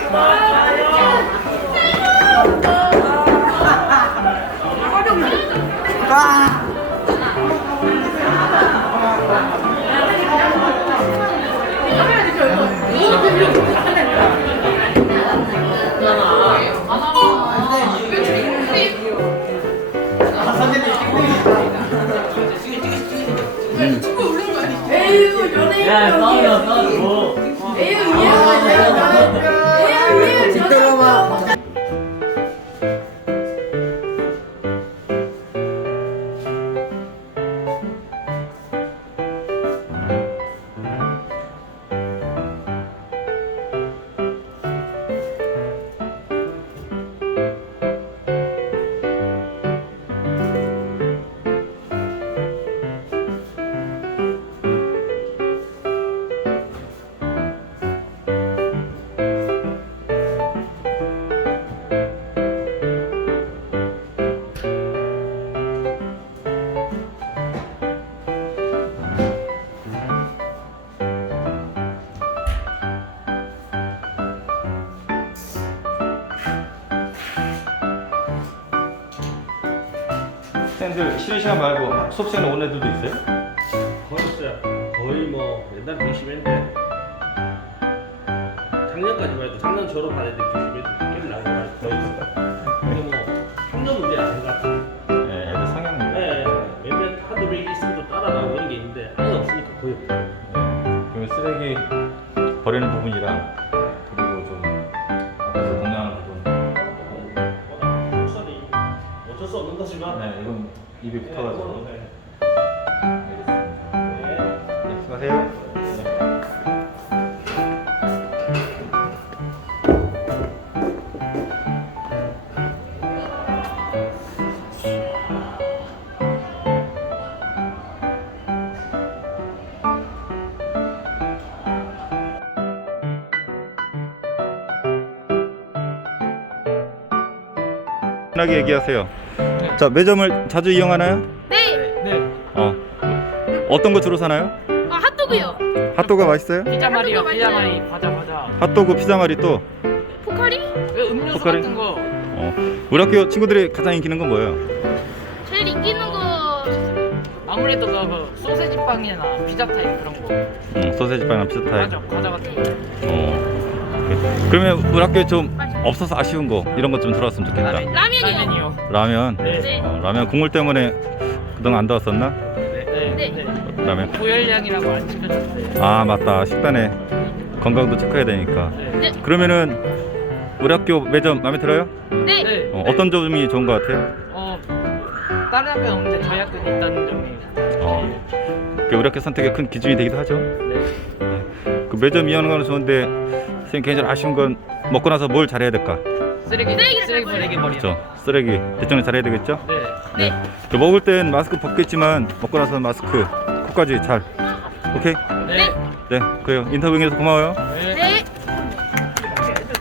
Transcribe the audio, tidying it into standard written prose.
야, 싸우자, 싸우자. 학생들 쉬는 시간 말고 수업 시간에 온 애들도 있어요? 거의 없어요. 거의 뭐 옛날 중심인데 작년까지만 해도 작년 졸업한 애들 중심에 게임 나온 거 말고 거의 있어요. 근데 뭐 학년 문제 아닌 것 같아요. 네, 애들 성향 문제. 네, 몇몇 한두 명 있으면 또 따라가고 이런 게 있는데 아예 없으니까 거의 없어요. 그러면 쓰레기 버리는 부분이랑 그리고 좀 앞에서 공략하는 부분. 목소리 어쩔 수 없는 거지만 네, 이건 입에 붙어가지고. 네. 네, 수고하세요. 편하게 얘기하세요. 자, 매점을 자주 이용하나요? 네. 어떤 거 주로 사나요? 핫도그요. 핫도그 맛있어요? 피자 말이요, 핫도그 피자 맛있어요. 말이. 과자. 핫도그, 피자말이 또. 포카리? 왜 음료수 포카리? 같은 거. 우리 학교 친구들이 가장 인기는 건 뭐예요? 제일 인기 있는 거 아무래도 그 소세지 빵이나 피자 타입 그런 거. 소세지빵이나 피자 타입. 맞아, 과자 같은 거. 그러면 우리 학교에 좀 없어서 아쉬운 거 이런 것 좀 들어왔으면 좋겠다. 라면이요. 라면이요. 라면. 네. 라면 국물 때문에 그동안 안 더웠었나? 네. 라면. 고열량이라고 안 지켜줬어요. 아, 맞다. 식단에 건강도 체크해야 되니까. 네. 그러면은 우리 학교 매점 마음에 들어요? 네. 네. 어떤 점이 좋은 것 같아요? 다른 학교는 없는데 저희 학교는 있다는 점이. 그게 우리 학교 선택의 큰 기준이 되기도 하죠. 네. 그 매점 이용하는 건 좋은데 선생님 개인적으로 아쉬운 건 먹고 나서 뭘 잘해야 될까? 쓰레기 버리기. 그렇죠. 쓰레기 대청을 잘해야 되겠죠? 네. 그 먹을 땐 마스크 벗겠지만 먹고 나서 마스크 코까지 잘. 오케이? 네. 네, 그래요. 인터뷰 응해서 고마워요. 네.